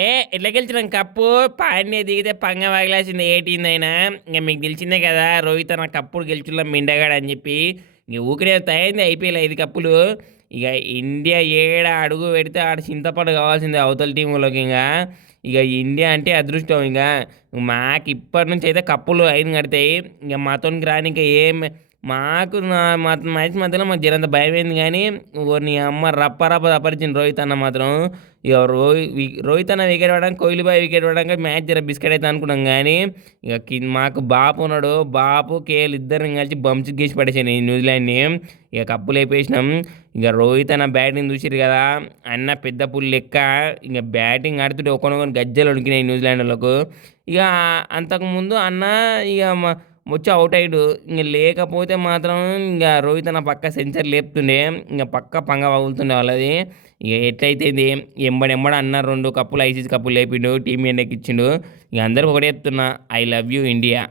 ఏ ఎట్లా గెలిచినాం? కప్పు? పాడినే దిగితే పంగ ఏ ఏటింది అయినా? ఇంకా మీకు తెలిసిందే కదా రోహిత్ అన్న కప్పుడు గెలిచున్నాం మిండగాడు అని చెప్పి. ఇంక ఊకడే తయారైంది ఐపీఎల్ ఐదు కప్పులు. ఇక ఇండియా ఏడ అడుగు పెడితే ఆడ చింతపండు కావాల్సిందే అవతల టీంలోకి ఇంకా. ఇక ఇండియా అంటే అదృష్టం ఇంకా. మాకు ఇప్పటి నుంచి అయితే కప్పులు ఐదు కడతాయి. ఇక మాతోనికి రాని ఇంకా ఏం మాకు నా మా మ్యాచ్ మధ్యలో మాకు జరంత భయం అయింది కానీ నీ అమ్మ రప్ప రప్ప తప్పరిచింది రోహిత్ అన్న మాత్రం. ఇక రోహిత్ రోహిత్ అన్న వికెట్ పడడానికి కోహ్లీ బాయ్ వికెట్ పడడానికి మ్యాచ్ జర బిస్కెట్ అయితే అనుకున్నాం కానీ ఇక కింద మాకు బాపు ఉన్నాడు. బాపు కేఎల్ ఇద్దరిని కలిసి బంప్స్ గీసి పడేసాను ఈ న్యూజిలాండ్ని. ఇక కప్పులు అయిపోయినాం ఇక రోహిత్ అన్న బ్యాటింగ్ చూసిరు కదా అన్న పెద్ద పుల్ లెక్క ఇక బ్యాటింగ్ ఆడుతుంటే ఒకనొకని గజ్జలు ఉడికినాయి న్యూజిలాండ్లకు ఇక అంతకుముందు అన్న ఇక వచ్చి అవుట్ అయ్యాడు. ఇంక లేకపోతే మాత్రం ఇంకా రోహిత్ అన్న పక్క సెంచరీ లేపుతుండే. ఇంకా పక్క పంగ పగులుతుండే వాళ్ళది. ఇక ఎట్లయితే ఎంబడెంబడ అన్న రెండు కప్పులు ఐసీసీ కప్పులు లేపిండు టీం ఇండియాకి ఇచ్చిండు ఇక అందరికి ఒకటే చెప్తున్నా ఐ లవ్ యూ ఇండియా.